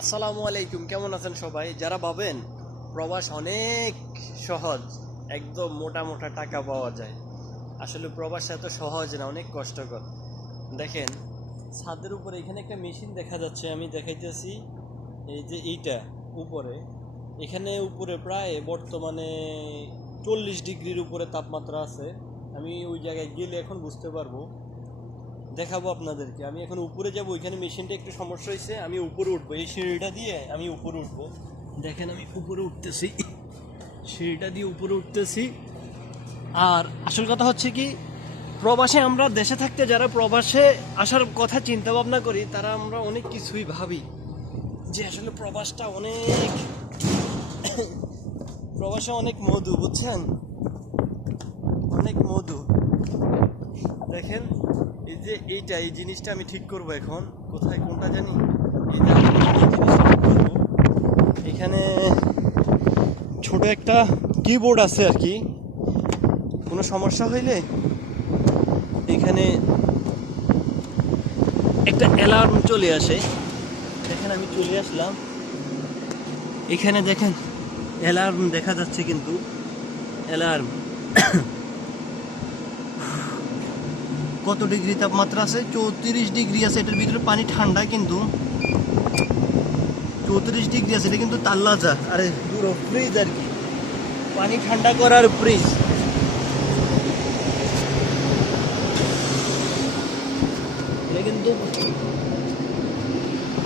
আসসালামু আলাইকুম, কেমন আছেন সবাই? যারা ভাবেন প্রবাস অনেক সহজ, একদম মোটা মোটা টাকা পাওয়া যায়, আসলে প্রবাস এত সহজ না, অনেক কষ্টকর। দেখেন, ছাদের উপরে এখানে একটা মেশিন দেখা যাচ্ছে, আমি দেখাইতেছি। এই যে এইটা উপরে, এখানে উপরে প্রায় বর্তমানে 40 ডিগ্রির উপরে তাপমাত্রা আছে। আমি ওই জায়গায় গেলে এখন বুঝতে পারবো, দেখাবো আপনাদেরকে। আমি এখন উপরে যাব, ওইখানে মেশিনটা একটু সমস্যা হয়েছে, আমি উপরে উঠবো, এই সিঁড়িটা দিয়ে আমি উপরে উঠবো। দেখেন আমি উপরে উঠতেছি, সিঁড়িটা দিয়ে উপরে উঠতেছি। আর আসল কথা হচ্ছে কি, প্রবাসে আমরা দেশে থাকতে যারা প্রবাসে আসার কথা চিন্তা ভাবনা করি, তারা আমরা অনেক কিছুই ভাবি যে আসলে প্রবাসটা অনেক প্রবাসে অনেক মধু, বুঝছেন, অনেক মধু। দেখেন, এই যে এই জিনিসটা আমি ঠিক করব এখন, কোথায় কোনটা জানি, এই যে আমি এই জিনিসটা ঠিক করবো। এখানে ছোট একটা কিবোর্ড আছে আর কি, কোনো সমস্যা হইলে এখানে একটা অ্যালার্ম চলে আসে। দেখেন আমি চলে আসলাম, এখানে দেখেন অ্যালার্ম দেখা যাচ্ছে, কিন্তু অ্যালার্ম কত ডিগ্রি তাপমাত্রা আছে? 34 ডিগ্রি আছে। এটার ভিতরে পানি ঠান্ডা, কিন্তু 34 ডিগ্রি আছে, এটা কিন্তু তাল্লাজা, আরে দূর ফ্রিজ আর কি, পানি ঠান্ডা করার ফ্রিজ। এটা কিন্তু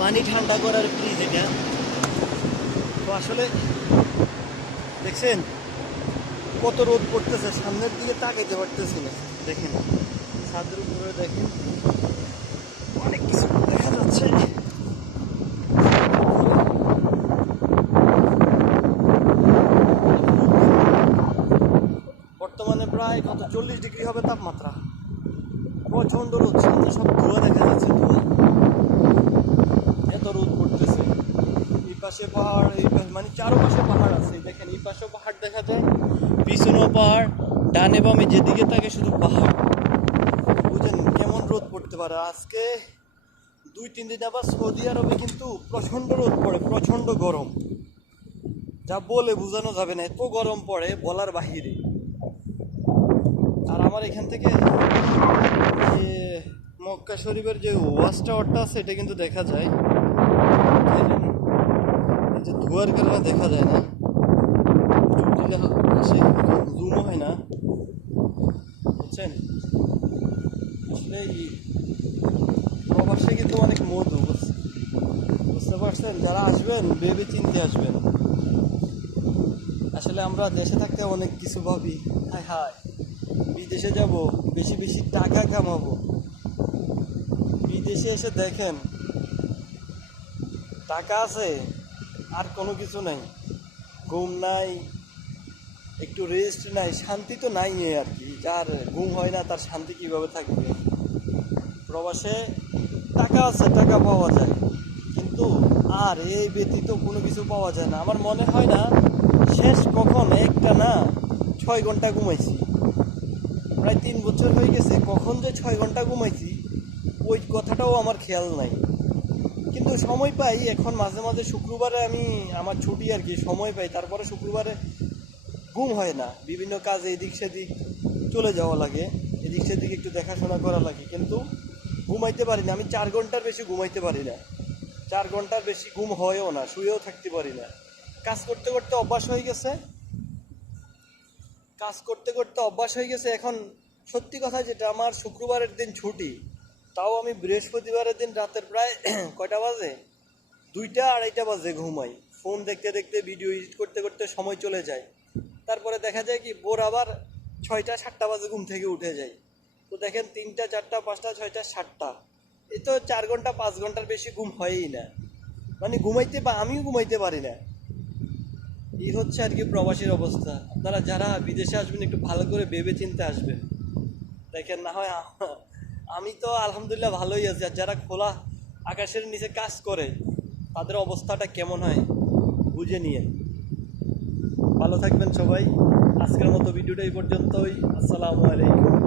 পানি ঠান্ডা করার ফ্রিজ এটা। তো আসলে দেখছেন কত রোদ পড়তেছে, সামনের দিকে তাকাইতে পারতেছি না। দেখেন ছাদের উপরে দেখেন অনেক কিছু দেখা যাচ্ছে। বর্তমানে প্রায় কত 40 ডিগ্রি হবে তাপমাত্রা, প্রচন্ড রোদ, সামনে সব ধোঁয়া দেখা যাচ্ছে, ধোঁয়া, এত রোদ পড়তেছে। এই পাশে পাহাড়, এই মানে চারপাশে পাহাড় আছে, দেখেন এই পাশেও পাহাড় দেখা যায়, পিছনেও পাহাড়, ডানে বামে যেদিকে থাকে শুধু পাহাড়। বুঝেন কেমন রোদ পড়তে পারে। আজকে 2-3 দিন আবার সৌদি আরবে কিন্তু প্রচন্ড রোদ পড়ে, প্রচন্ড গরম, যা বলে বোঝানো যাবে না, এত গরম পড়ে বলার বাহিরে। আর আমার এখান থেকে যে মক্কা শরীফের যে ওয়াচ টাওয়ারটা আছে, এটা কিন্তু দেখা যায়, এই যে ধোয়ার কারণে দেখা যায় না, আসে জুমও হয় না, বুঝছেন। আসলে এই প্রবাসে কিন্তু অনেক মধু, বুঝতে পারছেন। যারা আসবেন ভেবে চিনতে আসবেন। আসলে আমরা দেশে থাকতে অনেক কিছু ভাবি, হায় হায় বিদেশে যাব, বেশি বেশি টাকা কামাবো। বিদেশে এসে দেখেন টাকা আছে আর কোনো কিছু নাই, ঘুম নাই, একটু রেস্ট নাই, শান্তি তো নাই আর কি। যার ঘুম হয় না তার শান্তি কিভাবে থাকবে? প্রবাসে টাকা আছে, টাকা পাওয়া যায়, কিন্তু আর এই ব্যতীত কোনো কিছু পাওয়া যায় না। আমার মনে হয় না শেষ কখন একটা না 6 ঘন্টা ঘুমাইছি, প্রায় 3 বছর হয়ে গেছে, কখন যে 6 ঘন্টা ঘুমাইছি ওই কথাটাও আমার খেয়াল নাই। কিন্তু সময় পাই এখন, মাঝে মাঝে শুক্রবারে আমি আমার ছুটি আর কি, সময় পাই, তারপরে শুক্রবারে ঘুম হয় না, বিভিন্ন কাজে এদিক সেদিক চলে যাওয়া লাগে, এদিক সেদিক একটু দেখাশোনা করা লাগে, কিন্তু ঘুমাইতে পারি না। আমি 4 ঘন্টার বেশি ঘুমাইতে পারি না, 4 ঘন্টার বেশি ঘুম হয়ও না, শুয়েও থাকতে পারি না। কাজ করতে করতে অভ্যাস হয়ে গেছে, কাজ করতে করতে অভ্যাস হয়ে গেছে। এখন সত্যি কথা যেটা, আমার শুক্রবারের দিন ছুটি, তাও আমি বৃহস্পতিবারের দিন রাতের প্রায় কয়টা বাজে, 2টা-2:30 বাজে ঘুমাই। ফোন দেখতে দেখতে, ভিডিও এডিট করতে করতে সময় চলে যায়। তারপরে দেখা যায় কি ভোর আবার 6টা-7টা বাজে ঘুম থেকে উঠে যায়। তো দেখেন 3টা-4টা-5টা-6টা-7টা, এই তো 4 ঘন্টা 5 ঘন্টার বেশি ঘুম হয়ই না, মানে ঘুমাইতে বা আমিও ঘুমাইতে পারি না। এই হচ্ছে আর কি প্রবাসীর অবস্থা। আপনারা যারা বিদেশে আসবেন একটু ভালো করে ভেবে চিন্তে আসবেন। দেখেন না হয় আমি তো আলহামদুলিল্লাহ ভালোই আছি, আর যারা খোলা আকাশের নিচে কাজ করে তাদের অবস্থাটা কেমন হয় বুঝে নিয়ে। ভালো থাকবেন সবাই। আজকের মতো ভিডিওটা এই পর্যন্তই। আসসালামু আলাইকুম।